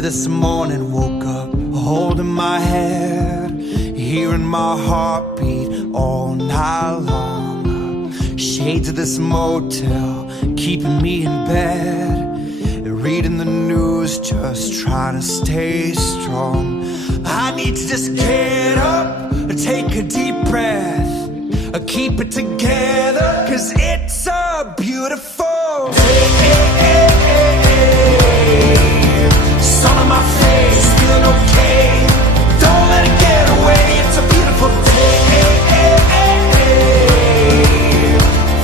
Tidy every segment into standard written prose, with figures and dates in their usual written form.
Early this morning, woke up holding my head, hearing my heartbeat all night long. Shades of this motel keeping me in bed, reading the news, just trying to stay strong. I need to just get up, take a deep breath, keep it together, 'cause it's a beautiful day. Sun on my face, feeling okay. Don't let it get away, it's a beautiful day.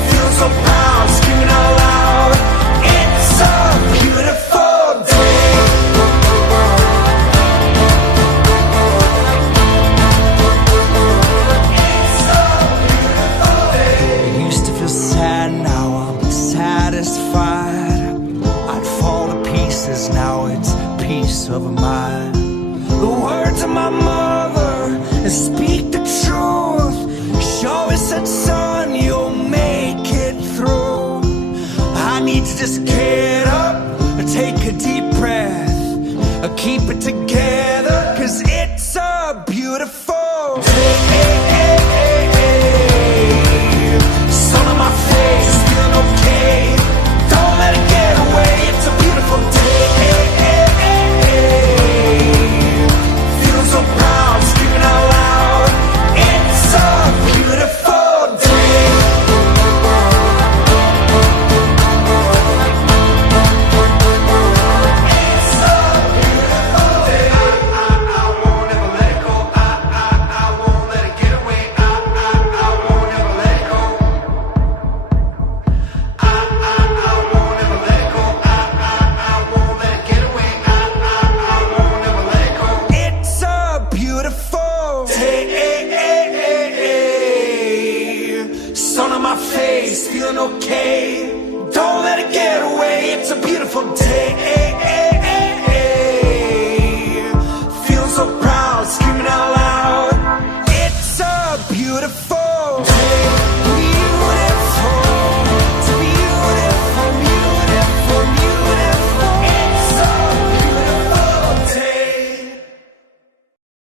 Feeling so proud, screaming out loud. It's a beautiful day. It's a beautiful day. I used to feel sad, now I'm satisfied. I'd fall to pieces, now it's peace of mind. The words of my mother speak the truth. She always said, son, you'll make it through. I need to just get up, take a deep breath, keep it together, 'cause it's a beautiful day. Sun on my face, feeling okay. Don't let it get away, it's a beautiful day. Feeling so proud, screaming out loud. It's a beautiful day. It's a beautiful day. I won't ever let it go. I won't let it get away. I won't ever let it go. I won't ever let it go. I won't let it get away. I won't ever let it go. It's a beautiful day. Sun on my face, feeling okay. Don't let it get away. It's a beautiful day.